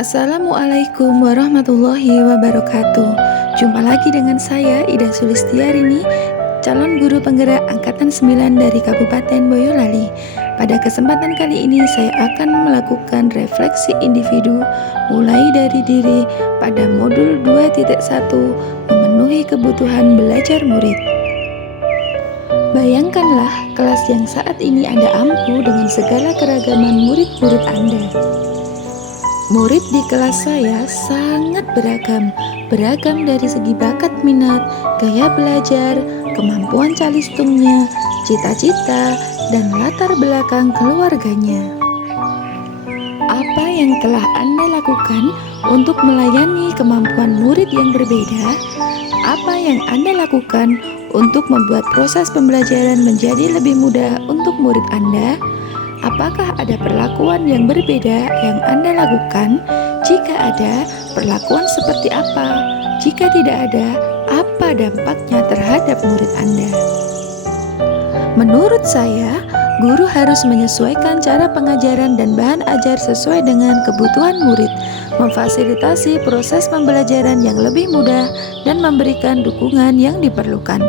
Assalamualaikum warahmatullahi wabarakatuh. Jumpa lagi dengan saya Ida Sulistiarini, calon guru penggerak angkatan 9 dari Kabupaten Boyolali. Pada kesempatan kali ini saya akan melakukan refleksi individu mulai dari diri pada modul 2.1 memenuhi kebutuhan belajar murid. Bayangkanlah kelas yang saat ini Anda ampu dengan segala keragaman murid-murid Anda. Murid di kelas saya sangat beragam dari segi bakat minat, gaya belajar, kemampuan calistungnya, cita-cita, dan latar belakang keluarganya. Apa yang telah Anda lakukan untuk melayani kemampuan murid yang berbeda? Apa yang Anda lakukan untuk membuat proses pembelajaran menjadi lebih mudah untuk murid Anda? Apakah ada perlakuan yang berbeda yang Anda lakukan? Jika ada, perlakuan seperti apa? Jika tidak ada, apa dampaknya terhadap murid Anda? Menurut saya, guru harus menyesuaikan cara pengajaran dan bahan ajar sesuai dengan kebutuhan murid, memfasilitasi proses pembelajaran yang lebih mudah, dan memberikan dukungan yang diperlukan.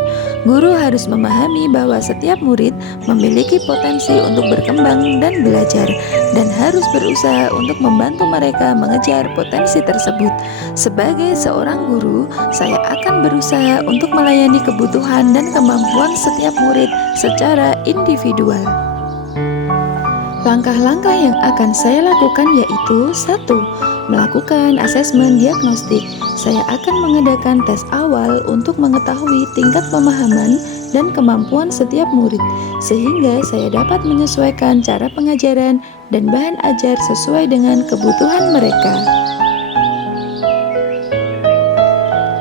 Guru harus memahami bahwa setiap murid memiliki potensi untuk berkembang dan belajar, dan harus berusaha untuk membantu mereka mengejar potensi tersebut. Sebagai seorang guru, saya akan berusaha untuk melayani kebutuhan dan kemampuan setiap murid secara individual. Langkah-langkah yang akan saya lakukan yaitu 1. Melakukan asesmen diagnostik. Saya akan mengadakan tes awal untuk mengetahui tingkat pemahaman dan kemampuan setiap murid, sehingga saya dapat menyesuaikan cara pengajaran dan bahan ajar sesuai dengan kebutuhan mereka.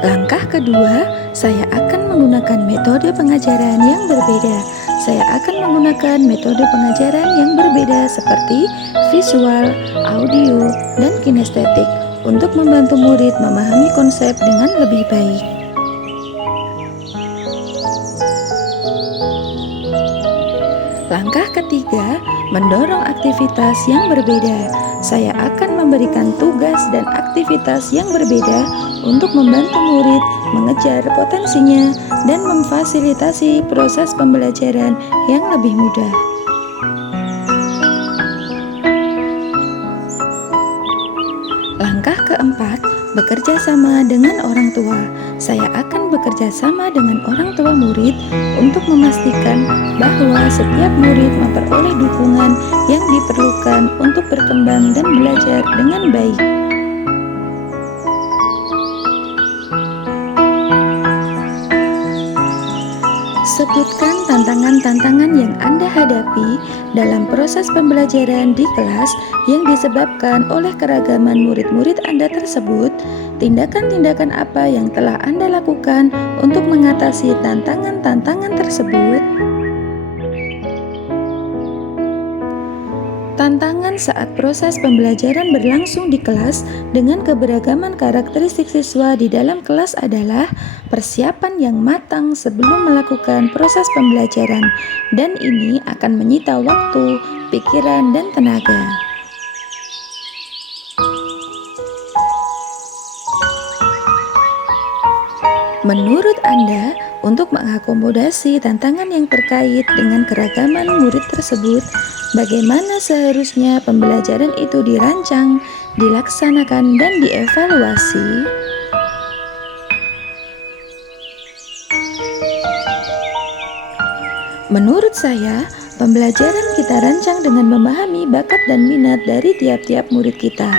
Langkah kedua, saya akan menggunakan metode pengajaran yang berbeda. Saya akan menggunakan metode pengajaran yang berbeda seperti visual, audio, dan kinestetik untuk membantu murid memahami konsep dengan lebih baik. Langkah ketiga, mendorong aktivitas yang berbeda. Saya akan memberikan tugas dan aktivitas yang berbeda untuk membantu murid mengejar potensinya dan memfasilitasi proses pembelajaran yang lebih mudah. Langkah keempat, bekerja sama dengan orang tua. Saya akan bekerja sama dengan orang tua murid untuk memastikan bahwa setiap murid memperoleh dukungan yang diperlukan untuk berkembang dan belajar dengan baik. Sebutkan tantangan-tantangan yang Anda hadapi dalam proses pembelajaran di kelas yang disebabkan oleh keragaman murid-murid Anda tersebut. Tindakan-tindakan apa yang telah Anda lakukan untuk mengatasi tantangan-tantangan tersebut? Tantangan saat proses pembelajaran berlangsung di kelas dengan keberagaman karakteristik siswa di dalam kelas adalah persiapan yang matang sebelum melakukan proses pembelajaran, dan ini akan menyita waktu, pikiran, dan tenaga. Menurut Anda, untuk mengakomodasi tantangan yang terkait dengan keragaman murid tersebut, bagaimana seharusnya pembelajaran itu dirancang, dilaksanakan, dan dievaluasi? Menurut saya, pembelajaran kita rancang dengan memahami bakat dan minat dari tiap-tiap murid kita,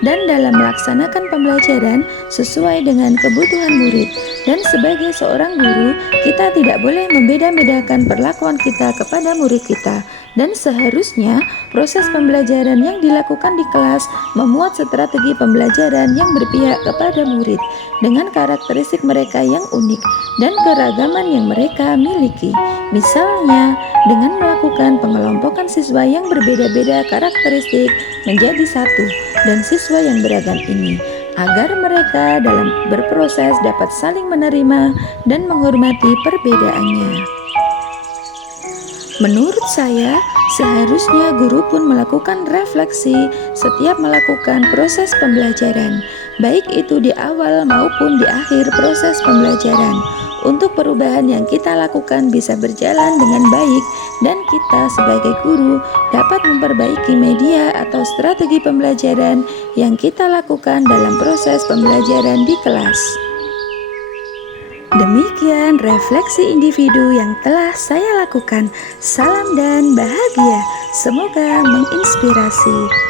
dan dalam melaksanakan pembelajaran sesuai dengan kebutuhan murid. Dan sebagai seorang guru, kita tidak boleh membeda-bedakan perlakuan kita kepada murid kita. Dan seharusnya proses pembelajaran yang dilakukan di kelas memuat strategi pembelajaran yang berpihak kepada murid dengan karakteristik mereka yang unik dan keragaman yang mereka miliki. Misalnya, dengan melakukan pengelompokan siswa yang berbeda-beda karakteristik menjadi satu dan siswa yang beragam ini, agar mereka dalam berproses dapat saling menerima dan menghormati perbedaannya. Menurut saya, seharusnya guru pun melakukan refleksi setiap melakukan proses pembelajaran, baik itu di awal maupun di akhir proses pembelajaran, untuk perubahan yang kita lakukan bisa berjalan dengan baik dan kita sebagai guru dapat memperbaiki media atau strategi pembelajaran yang kita lakukan dalam proses pembelajaran di kelas. Demikian refleksi individu yang telah saya lakukan. Salam dan bahagia, semoga menginspirasi.